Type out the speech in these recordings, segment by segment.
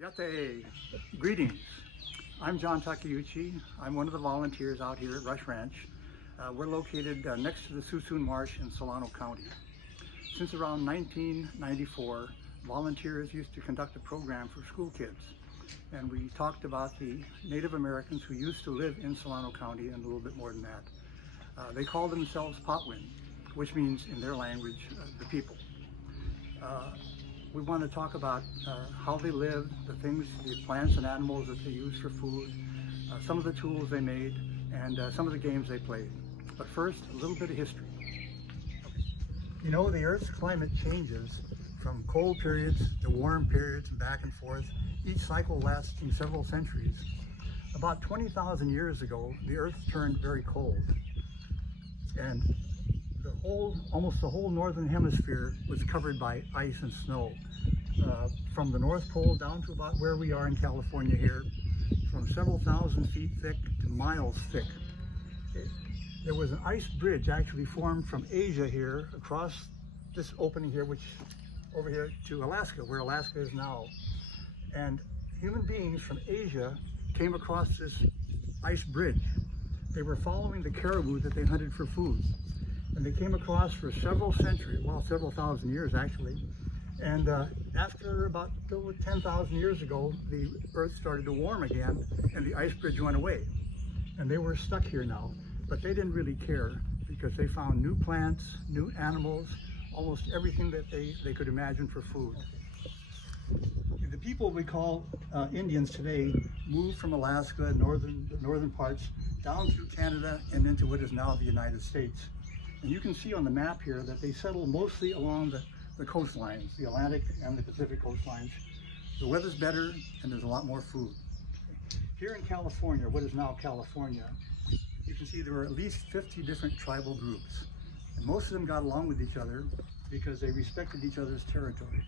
Yate! Greetings. I'm John Takeuchi. I'm one of the volunteers out here at Rush Ranch. We're located next to the Suisun Marsh in Solano County. Since around 1994, volunteers used to conduct a program for school kids. And we talked about the Native Americans who used to live in Solano County and a little bit more than that. They call themselves Patwin, which means in their language, the people. We want to talk about how they lived, the things, the plants and animals that they used for food, some of the tools they made, and some of the games they played. But first, a little bit of history. You know, the Earth's climate changes from cold periods to warm periods and back and forth, each cycle lasting several centuries. About 20,000 years ago, the Earth turned very cold, and almost the whole northern hemisphere was covered by ice and snow. From the North Pole down to about where we are in California here, from several thousand feet thick to miles thick. There was an ice bridge actually formed from Asia here across this opening here, which over here to Alaska, where Alaska is now. And human beings from Asia came across this ice bridge. They were following the caribou that they hunted for food. And they came across for several centuries, well, several thousand years actually. And after about 10,000 years ago, the Earth started to warm again and the ice bridge went away. And they were stuck here now, but they didn't really care because they found new plants, new animals, almost everything that they could imagine for food. The people we call Indians today moved from Alaska, the northern parts, down through Canada and into what is now the United States. And you can see on the map here that they settled mostly along the coastlines, the Atlantic and the Pacific coastlines. The weather's better and there's a lot more food. Here in California, what is now California, you can see there are at least 50 different tribal groups. And most of them got along with each other because they respected each other's territory.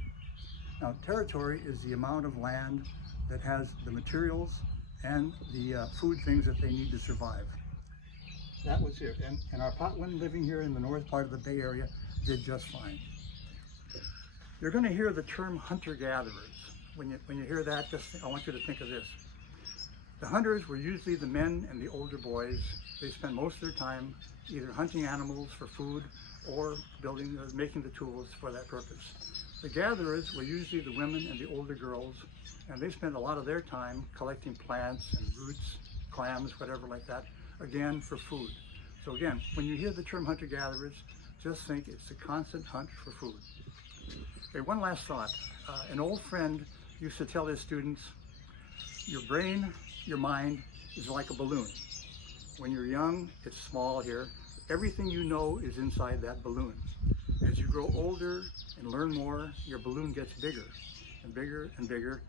Now, territory is the amount of land that has the materials and the food things that they need to survive. That was it. And our Patwin living here in the north part of the Bay Area did just fine. You're going to hear the term hunter-gatherers. When you hear that, I want you to think of this. The hunters were usually the men and the older boys. They spent most of their time either hunting animals for food or making the tools for that purpose. The gatherers were usually the women and the older girls, and they spent a lot of their time collecting plants and roots, clams, whatever like that, again for food. So again, when you hear the term hunter-gatherers, just think it's a constant hunt for food. Okay, one last thought. An old friend used to tell his students, your brain, your mind is like a balloon. When you're young, it's small here. Everything you know is inside that balloon. As you grow older and learn more, your balloon gets bigger and bigger and bigger.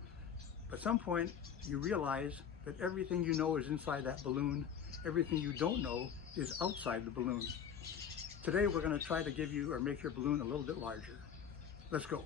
At some point, you realize that everything you know is inside that balloon. Everything you don't know is outside the balloon. Today, we're going to try to give you or make your balloon a little bit larger. Let's go.